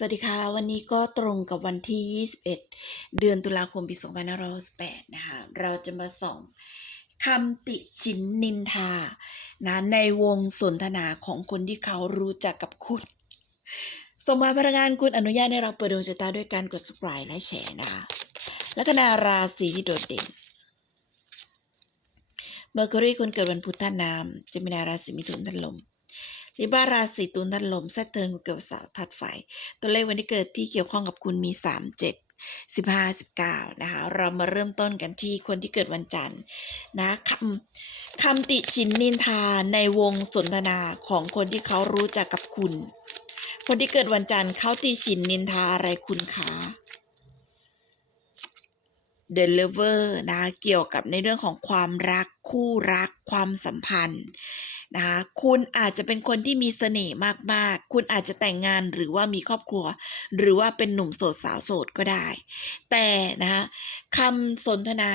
สวัสดีค่ะ วันนี้ก็ตรงกับวันที่ 21 เดือนตุลาคมปี2568นะคะ เราจะมาส่องคำติชินนินทานะในวงสนทนาของคนที่เขารู้จักกับคุณส่งมาพนักงานคุณอนุญาตให้เราเปิดดวงชะตาด้วยการกด subscribe และแชร์นะคะลัคนาราศีที่โดดเด่นเมอร์คิวรีคนเกิดวันพุธท่านน้ำเจมินาราศีมิถุนท่านลม ลิบาราศีตุลท่านลมแซตเทิร์นเกิดวันเสาร์ทัดไฟตัวเลขวันที่เกิดที่เกี่ยวข้องกับคุณมี 3 7 15 19นะคะเรามาเริ่มต้นกันที่คนที่เกิดวันจันทร์นะคำคำติชินนินทาในวงสนทนาของคนที่เขารู้จักกับคุณ คนที่เกิดวันจันทร์เขาติชินนินทาอะไรคุณคะ The Lover นะเกี่ยวกับในเรื่องของความรักคู่รักความสัมพันธ์นะคะคุณอาจจะเป็นคนที่มีเสน่ห์มากๆ คุณอาจจะแต่งงานหรือว่ามีครอบครัว หรือว่าเป็นหนุ่มโสดสาวโสดก็ได้ แต่นะคะคำสนทนา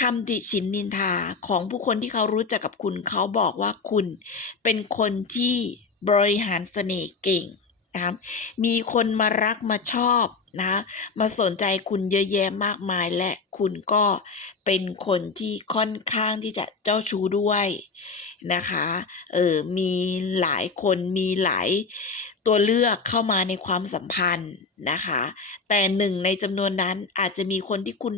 คำติชินนินทาของผู้คนที่เขารู้จักกับคุณเขาบอกว่าคุณเป็นคนที่บริหารเสน่ห์เก่งนะคะมีคนมารักมาชอบ นะมาสนใจคุณเยอะแยะมากมายและคุณก็เป็นคนที่ค่อนข้างที่จะเจ้าชู้ด้วยนะคะเออมีหลายคนมีหลายตัวเลือกเข้ามาในความสัมพันธ์นะคะ แต่หนึ่งในจำนวนนั้นอาจจะมีคนที่คุณ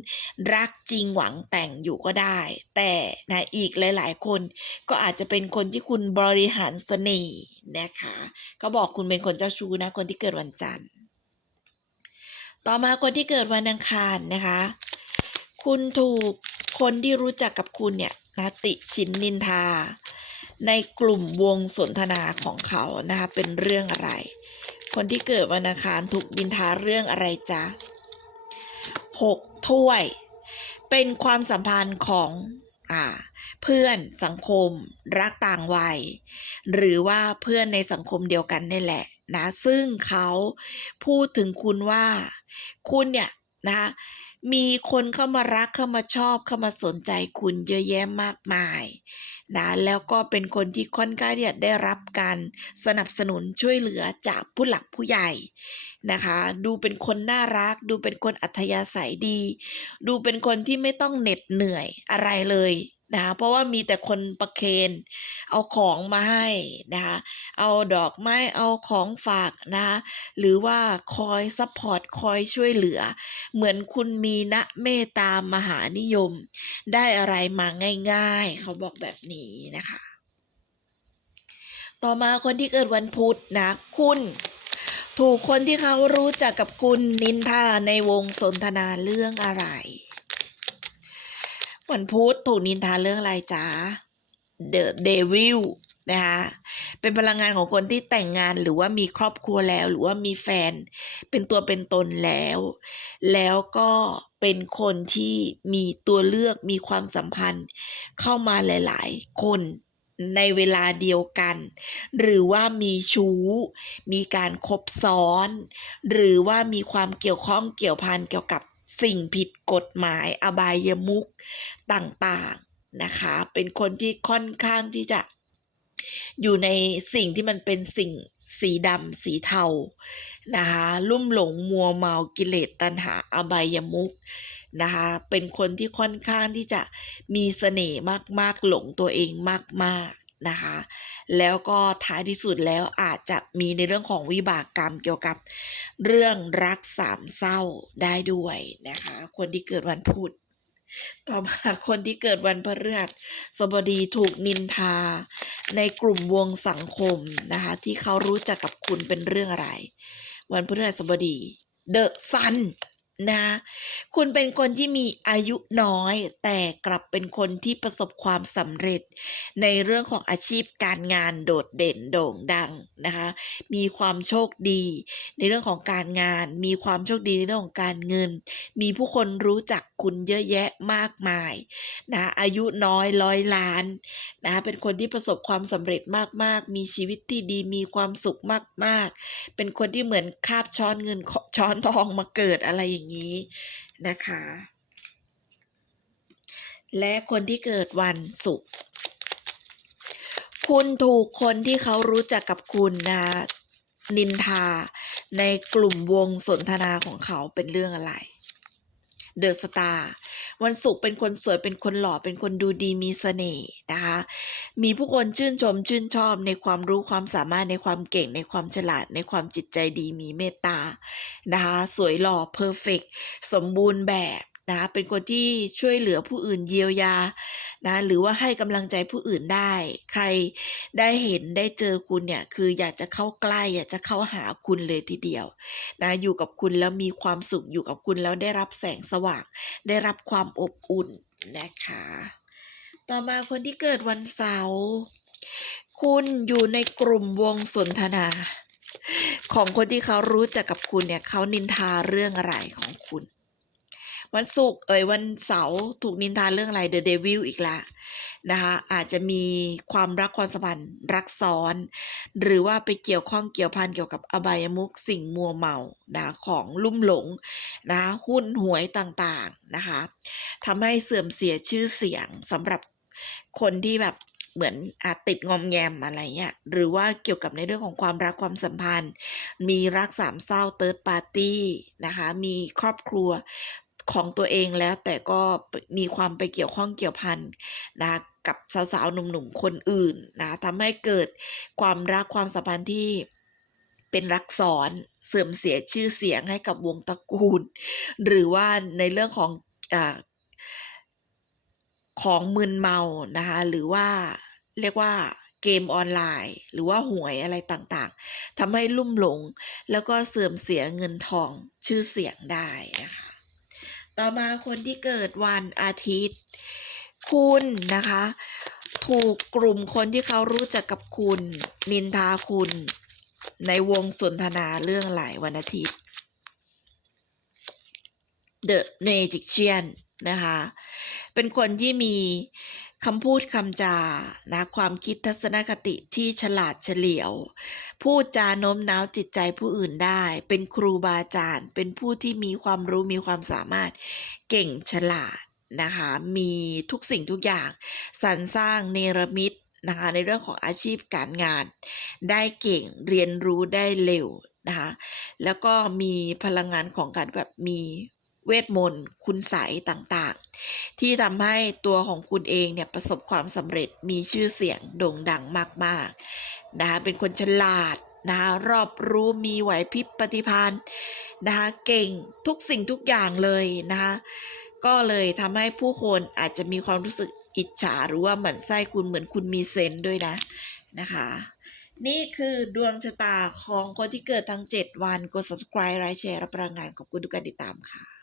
รักจริงหวังแต่งอยู่ก็ได้ แต่นะอีกหลาย ๆ คนก็อาจจะเป็นคนที่คุณบริหารเสน่ห์นะคะเขาบอกคุณเป็นคนเจ้าชู้นะคนที่เกิดวันจันทร์ ต่อมาคนที่เกิดวันอังคารนะคะ คุณถูกคนที่รู้จักกับคุณเนี่ยนะติชินนินทา ในกลุ่มวงสนทนาของเขานะคะเป็นเรื่องอะไร คนที่เกิดวันอังคารถูกนินทาเรื่องอะไรจ๊ะหกถ้วย เป็นความสัมพันธ์ของอ่าเพื่อนสังคมรักต่างวัย หรือว่าเพื่อนในสังคมเดียวกันนี่แหละ นะซึ่งเขาพูดถึงคุณว่า คุณเนี่ยนะมีคนเข้ามารักเข้ามาชอบเข้ามาสนใจคุณเยอะแยะมากมายนะแล้วก็เป็นคนที่ค่อนข้างที่จะได้รับการสนับสนุนช่วยเหลือจากผู้หลักผู้ใหญ่นะคะ ดูเป็นคนน่ารัก ดูเป็นคนอัธยาศัยดี ดูเป็นคนที่ไม่ต้องเหน็ดเหนื่อยอะไรเลย นะคะเพราะว่ามีแต่คนประเคนเอาของมาให้นะคะเอาดอกไม้เอาของฝากนะคะหรือว่าคอยซัพพอร์ตคอยช่วยเหลือ เหมือนคุณมีนะเมตตามหานิยม ได้อะไรมาง่าย ๆ เขาบอกแบบนี้นะคะ ต่อมาคนที่เกิดวันพุธนะคุณถูกคนที่เขารู้จักกับคุณนินทาในวงสนทนาเรื่องอะไร วันพุธถูกนินทาเรื่องอะไรจ๊ะ The Devil นะคะเป็นพลังงานของคนที่แต่งงานหรือว่ามีครอบครัวแล้ว หรือว่ามีแฟน เป็นตัวเป็นตนแล้ว แล้วก็เป็นคนที่มีตัวเลือกมีความสัมพันธ์ เข้ามาหลาย ๆ คนในเวลาเดียวกัน หรือว่ามีชู้ มีการคบซ้อน หรือว่ามีความเกี่ยวข้องเกี่ยวพันเกี่ยวกับ สิ่งผิดกฎหมายอบายมุขต่างๆนะคะ เป็นคนที่ค่อนข้างที่จะอยู่ในสิ่งที่มันเป็นสิ่งสีดำสีเทานะคะลุ่มหลงมัวเมากิเลสตัณหาอบายมุขนะคะเป็นคนที่ค่อนข้างที่จะมีเสน่ห์มากๆหลงตัวเองมาก นะคะ แล้วก็ท้ายที่สุดแล้วอาจจะมีในเรื่องของวิบากกรรมเกี่ยวกับเรื่องรักสามเศร้าได้ด้วยนะคะ คนที่เกิดวันพุธต่อมาคนที่เกิดวันพฤหัสบดีถูกนินทา ในกลุ่มวงสังคมนะคะที่เขารู้จักกับคุณเป็นเรื่องอะไร วันพฤหัสบดี เดอะซัน นะคุณเป็นคนที่มีอายุน้อย แต่กลับเป็นคนที่ประสบความสำเร็จ ในเรื่องของอาชีพการงานโดดเด่นโด่งดังนะคะมีความโชคดี ในเรื่องของการงาน มีความโชคดีในเรื่องของการเงิน มีผู้คนรู้จักคุณเยอะแยะมากมายนะอายุน้อยร้อยล้านนะเป็นคนที่ประสบความสำเร็จมากๆ มีชีวิตที่ดีมีความสุขมากๆ เป็นคนที่เหมือนคาบช้อนเงินช้อนทองมาเกิดอะไรอย่างนี้นะคะ และคนที่เกิดวันศุกร์คุณถูกคนที่เขารู้จักกับคุณนะนินทาในกลุ่มวงสนทนาของเขาเป็นเรื่องอะไร เดอะสตาร์วันศุกร์เป็นคนสวยเป็นคนหล่อเป็นคนดูดีมีเสน่ห์นะคะ มีผู้คนชื่นชมชื่นชอบในความรู้ความสามารถในความเก่งในความฉลาดในความจิตใจดีมีเมตตานะคะ สวยหล่อเพอร์เฟกสมบูรณ์แบบ นะเป็นคนที่ช่วยเหลือผู้อื่นเยียวยานะหรือว่าให้กำลังใจผู้อื่นได้ ใครได้เห็นได้เจอคุณเนี่ยคืออยากจะเข้าใกล้อยากจะเข้าหาคุณเลยทีเดียวนะอยู่กับคุณแล้วมีความสุขอยู่กับคุณแล้วได้รับแสงสว่าง ได้รับความอบอุ่นนะคะ ต่อมาคนที่เกิดวันเสาร์คุณอยู่ในกลุ่มวงสนทนา ของคนที่เขารู้จักกับคุณเนี่ยเขานินทาเรื่องอะไรของคุณ วันศุกร์เอ่ยวันเสาร์ถูกนินทาเรื่องอะไร The Devil อีกละนะคะอาจจะมีความรักความสัมพันธ์รักซ้อน หรือว่าไปเกี่ยวข้องเกี่ยวพันเกี่ยวกับอบายมุขสิ่งมัวเมานะของลุ่มหลงนะหุ้นหวยต่างๆนะคะทำให้เสื่อมเสียชื่อเสียงสำหรับคนที่แบบเหมือนอาจติดงอมแงมอะไรเงี้ยหรือว่าเกี่ยวกับในเรื่องของความรักความสัมพันธ์ มีรักสามเศร้าเติร์ดปาร์ตี้นะคะมีครอบครัว ของตัวเองแล้วแต่ก็มีความไปเกี่ยวข้องเกี่ยวพันนะกับสาวๆหนุ่มๆคนอื่นนะทำให้เกิดความรักความสัมพันธ์ที่เป็นรักซ้อนเสื่อมเสียชื่อเสียงให้กับวงตระกูล หรือว่าในเรื่องของอของมึนเมานะคะหรือว่าเรียกว่าเกมออนไลน์ หรือว่าหวยอะไรต่างๆทำให้ลุ่มหลง แล้วก็เสื่อมเสียเงินทองชื่อเสียงได้นะคะ ต่อมาคนที่เกิดวันอาทิตย์ คุณนะคะ ถูกกลุ่มคนที่เขารู้จักกับคุณ นินทาคุณ ในวงสนทนาเรื่องหลายวันอาทิตย์ The Magician นะคะ เป็นคนที่มี คำพูดคำจานะความคิดทัศนคติที่ฉลาดเฉลียว พูดจาโน้มน้าวจิตใจผู้อื่นได้ เป็นครูบาอาจารย์ เป็นผู้ที่มีความรู้มีความสามารถ เก่งฉลาดนะคะ มีทุกสิ่งทุกอย่าง สรรสร้างเนรมิตนะคะในเรื่องของอาชีพการงาน ได้เก่งเรียนรู้ได้เร็วนะคะแล้วก็มีพลังงานของการแบบมี เวทมนต์คุณใสยต่างๆ ที่ทำให้ตัวของคุณเองเนี่ยประสบความสำเร็จมีชื่อเสียงโด่งดังมากๆนะคะเป็นคนฉลาดนะคะรอบรู้มีไหวพริบปฏิภาณนะคะเก่งทุกสิ่งทุกอย่างเลยนะคะก็เลยทำให้ผู้คนอาจจะมีความรู้สึกอิจฉาหรือว่าหมั่นไส้คุณเหมือนคุณมีเซนด้วยนะนะคะ นี่คือดวงชะตาของคนที่เกิดทั้ง 7 วันกด subscribe ไลค์แชร์รับประงานขอบคุณทุกการติดตามค่ะ